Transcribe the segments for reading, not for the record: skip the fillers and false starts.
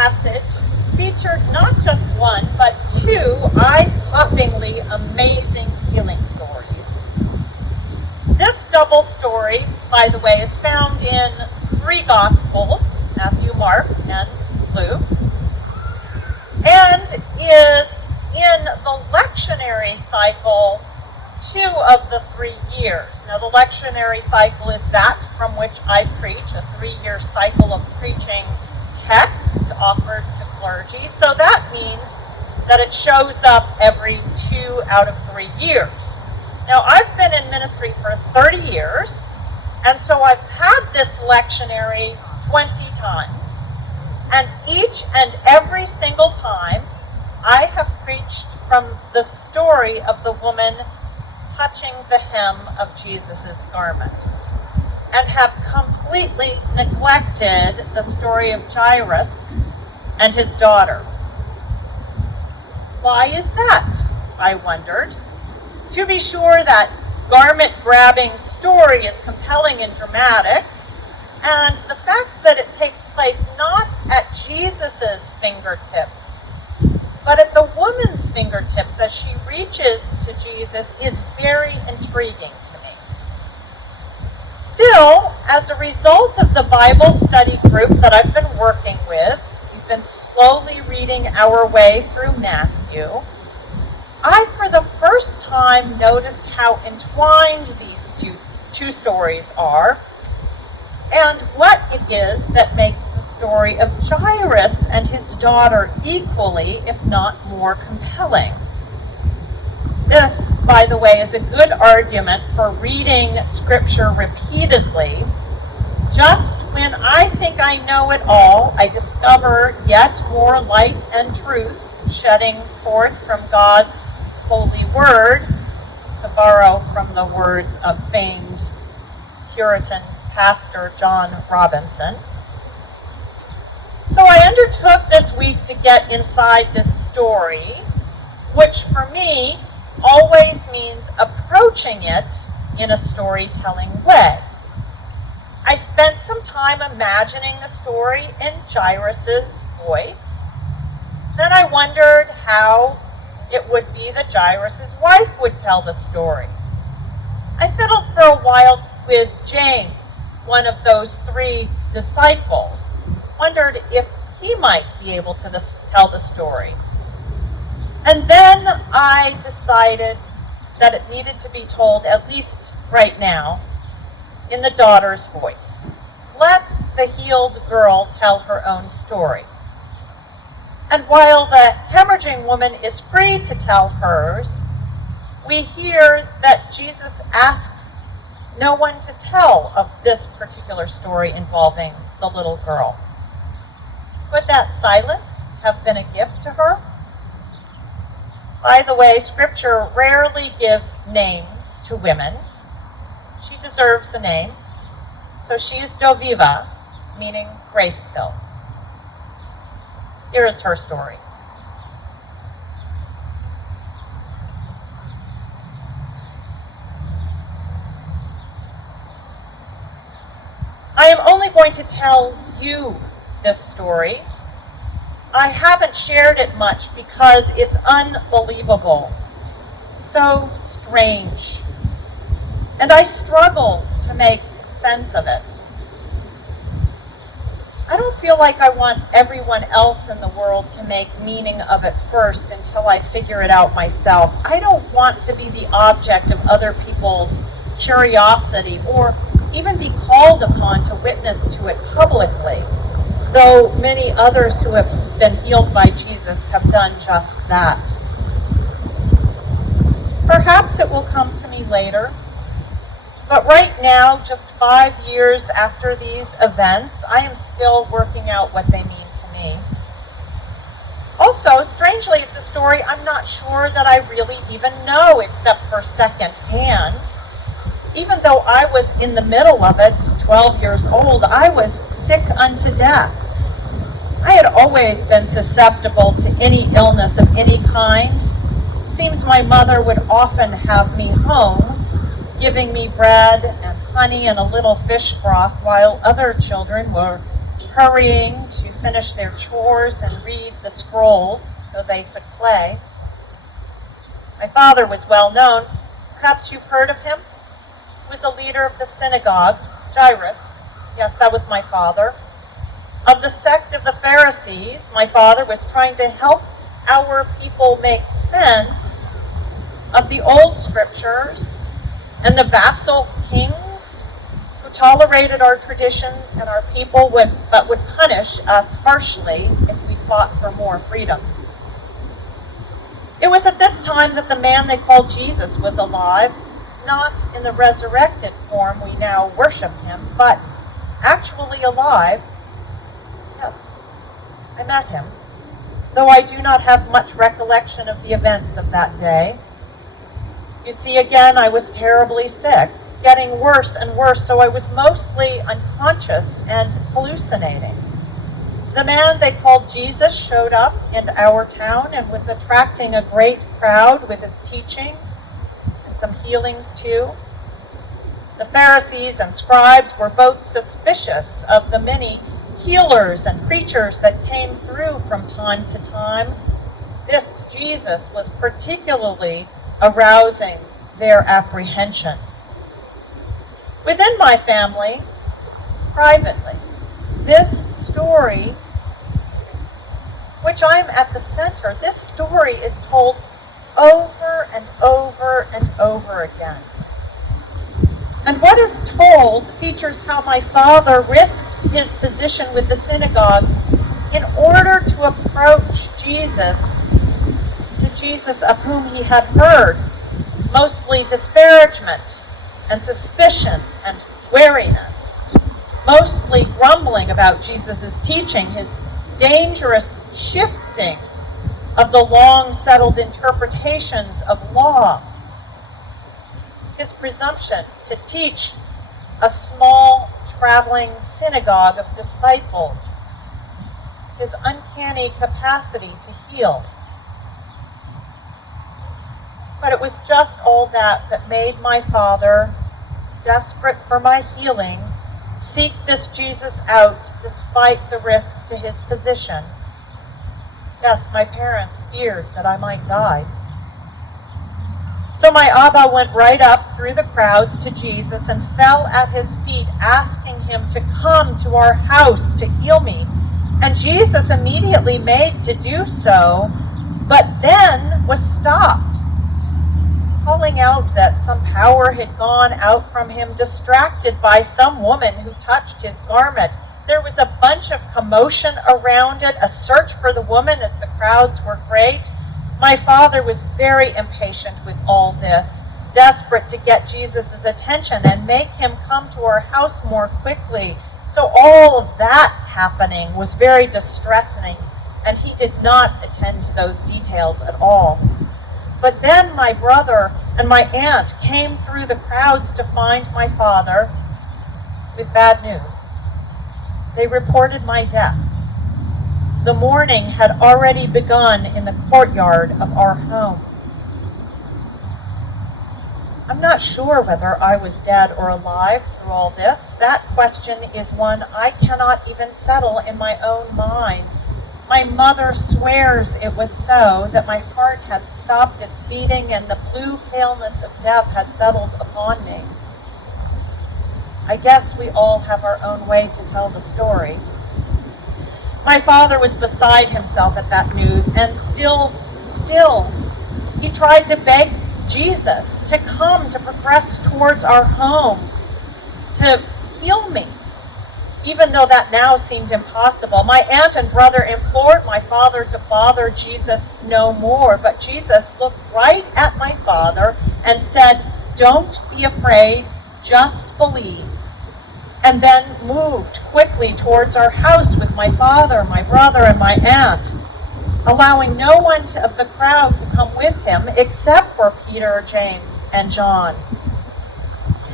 passage featured not just one, but two eye-poppingly amazing healing stories. This double story, by the way, is found in 3 Gospels, Matthew, Mark, and Luke, and is in the lectionary cycle 2 of the 3 years. Now, the lectionary cycle is that from which I preach, a 3-year cycle of preaching texts offered to clergy. So that means that it shows up every 2 out of 3 years. Now, I've been in ministry for 30 years, and so I've had this lectionary 20 times. And each and every single time, I have preached from the story of the woman touching the hem of Jesus' garment, and have completely neglected the story of Jairus and his daughter. Why is that? I wondered. To be sure, that garment-grabbing story is compelling and dramatic, and the fact that it takes place not at Jesus' fingertips, but at the woman's fingertips as she reaches to Jesus is very intriguing to me. Still, as a result of the Bible study group that I've been working with, we've been slowly reading our way through Matthew, I, for the first time, noticed how entwined these two stories are, and what it is that makes the story of Jairus and his daughter equally, if not more, compelling. This, by the way, is a good argument for reading Scripture repeatedly. Just when I think I know it all, I discover yet more light and truth shedding forth from God's holy word, to borrow from the words of famed Puritan Pastor John Robinson. So I undertook this week to get inside this story, which for me always means approaching it in a storytelling way. I spent some time imagining the story in Jairus' voice. Then I wondered how it would be that Jairus' wife would tell the story. I fiddled for a while with James, one of those 3 disciples, wondered if he might be able to tell the story. And then I decided that it needed to be told, at least right now, in the daughter's voice. Let the healed girl tell her own story. And while the hemorrhaging woman is free to tell hers, we hear that Jesus asks no one to tell of this particular story involving the little girl. Could that silence have been a gift to her? By the way, Scripture rarely gives names to women. She deserves a name, so she is Doviva, meaning grace-filled. Here is her story. I am only going to tell you this story. I haven't shared it much because it's unbelievable, so strange, and I struggle to make sense of it. I don't feel like I want everyone else in the world to make meaning of it first until I figure it out myself. I don't want to be the object of other people's curiosity or even be called upon to witness to it publicly, though many others who have been healed by Jesus have done just that. Perhaps it will come to me later, but right now, just 5 years after these events, I am still working out what they mean to me. Also, strangely, it's a story I'm not sure that I really even know except for secondhand. Even though I was in the middle of it, 12 years old, I was sick unto death. I had always been susceptible to any illness of any kind. Seems my mother would often have me home, giving me bread and honey and a little fish broth while other children were hurrying to finish their chores and read the scrolls so they could play. My father was well known. Perhaps you've heard of him. He was a leader of the synagogue, Jairus. Yes, that was my father. Of the sect of the Pharisees, my father was trying to help our people make sense of the old scriptures and the vassal kings who tolerated our tradition and our people would punish us harshly if we fought for more freedom. It was at this time that the man they called Jesus was alive, not in the resurrected form we now worship him, but actually alive. Yes, I met him, though I do not have much recollection of the events of that day. You see, again, I was terribly sick, getting worse and worse, so I was mostly unconscious and hallucinating. The man they called Jesus showed up in our town and was attracting a great crowd with his teaching and some healings too. The Pharisees and scribes were both suspicious of the many healers and preachers that came through from time to time. This Jesus was particularly arousing their apprehension. Within my family, privately, this story, which I'm at the center, this story is told over and over and over again. And what is told features how my father risked his position with the synagogue in order to approach Jesus, the Jesus of whom he had heard mostly disparagement and suspicion and wariness, mostly grumbling about Jesus' teaching, his dangerous shifting of the long-settled interpretations of law, his presumption to teach a small traveling synagogue of disciples, his uncanny capacity to heal. But it was just all that made my father, desperate for my healing, seek this Jesus out despite the risk to his position. Yes, my parents feared that I might die. So my Abba went right up through the crowds to Jesus and fell at his feet, asking him to come to our house to heal me. And Jesus immediately made to do so, but then was stopped, calling out that some power had gone out from him, distracted by some woman who touched his garment. There was a bunch of commotion around it, a search for the woman as the crowds were great. My father was very impatient with all this, desperate to get Jesus' attention and make him come to our house more quickly. So all of that happening was very distressing, and he did not attend to those details at all. But then my brother and my aunt came through the crowds to find my father with bad news. They reported my death. The mourning had already begun in the courtyard of our home. I'm not sure whether I was dead or alive through all this. That question is one I cannot even settle in my own mind. My mother swears it was so, that my heart had stopped its beating and the blue paleness of death had settled upon me. I guess we all have our own way to tell the story. My father was beside himself at that news, and still, he tried to beg Jesus to come to progress towards our home, to heal me, even though that now seemed impossible. My aunt and brother implored my father to bother Jesus no more, but Jesus looked right at my father and said, "Don't be afraid, just believe," and then moved quickly towards our house with my father, my brother, and my aunt, allowing no one of the crowd to come with him except for Peter, James, and John.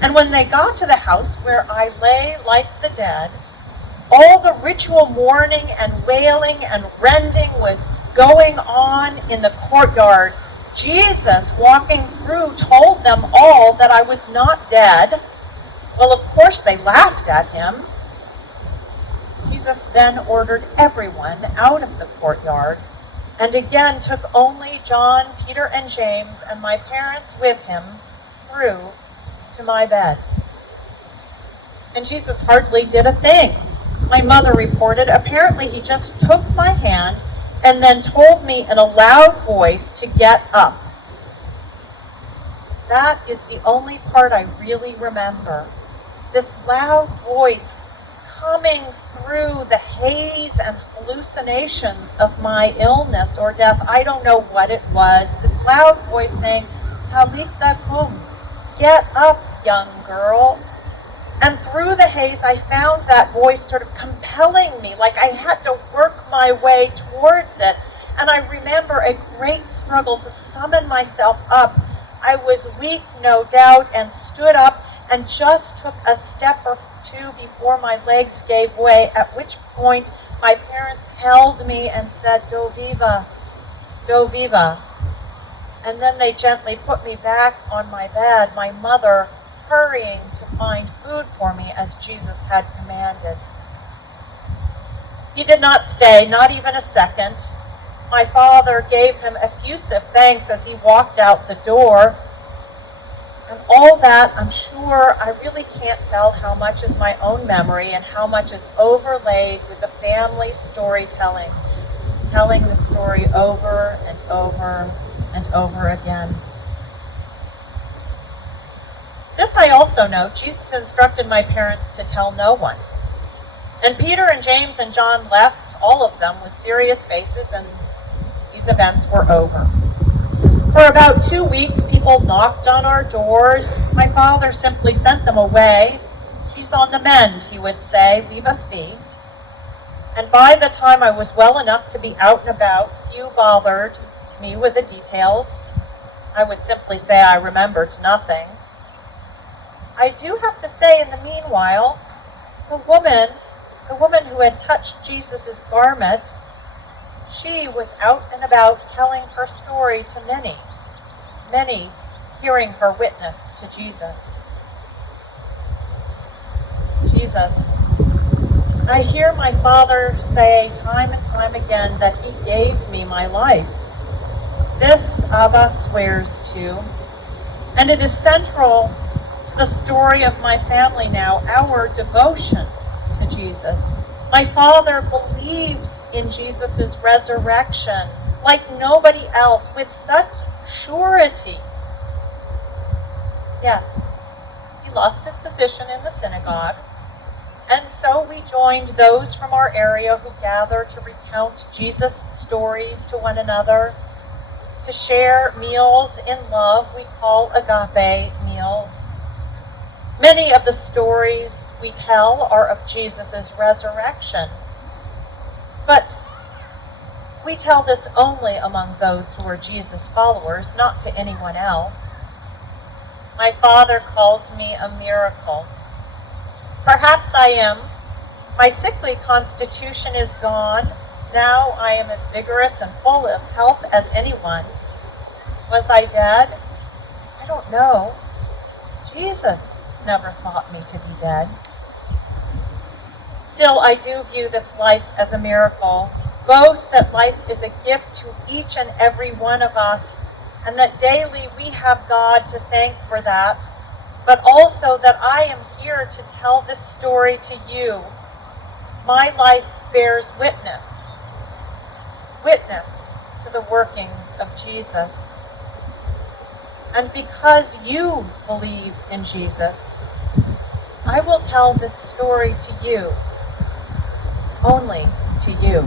And when they got to the house where I lay like the dead, all the ritual mourning and wailing and rending was going on in the courtyard. Jesus, walking through, told them all that I was not dead. Well, of course, they laughed at him. Jesus then ordered everyone out of the courtyard, and again took only John, Peter, and James, and my parents with him through to my bed. And Jesus hardly did a thing. My mother reported, apparently he just took my hand and then told me in a loud voice to get up. That is the only part I really remember. This loud voice coming through the haze and hallucinations of my illness or death. I don't know what it was. This loud voice saying, Talitha kum, get up, young girl. And through the haze, I found that voice sort of compelling me, like I had to work my way towards it. And I remember a great struggle to summon myself up. I was weak, no doubt, and stood up and just took a step or two before my legs gave way, at which point my parents held me and said, Do viva, do viva. And then they gently put me back on my bed, my mother hurrying to find food for me as Jesus had commanded. He did not stay, not even a second. My father gave him effusive thanks as he walked out the door. And all that, I'm sure, I really can't tell how much is my own memory and how much is overlaid with the family storytelling, telling the story over and over and over again. This I also know, Jesus instructed my parents to tell no one. And Peter and James and John left, all of them, with serious faces, and these events were over. For about 2 weeks, people knocked on our doors. My father simply sent them away. She's on the mend, he would say, leave us be. And by the time I was well enough to be out and about, few bothered me with the details. I would simply say I remembered nothing. I do have to say, in the meanwhile, the woman who had touched Jesus' garment, she was out and about telling her story to many, many hearing her witness to Jesus. Jesus, I hear my Father say time and time again that he gave me my life. This Abba swears to, and it is central to the story of my family now, our devotion to Jesus. My father believes in Jesus' resurrection like nobody else, with such surety. Yes, he lost his position in the synagogue, and so we joined those from our area who gather to recount Jesus' stories to one another, to share meals in love we call agape meals. Many of the stories we tell are of Jesus' resurrection, but we tell this only among those who are Jesus followers, not to anyone else. My father calls me a miracle. Perhaps I am. My sickly constitution is gone. Now I am as vigorous and full of health as anyone. Was I dead? I don't know. Jesus never thought me to be dead. Still, I do view this life as a miracle, both that life is a gift to each and every one of us, and that daily we have God to thank for that, but also that I am here to tell this story to you. My life bears witness to the workings of Jesus. And because you believe in Jesus, I will tell this story to you, only to you.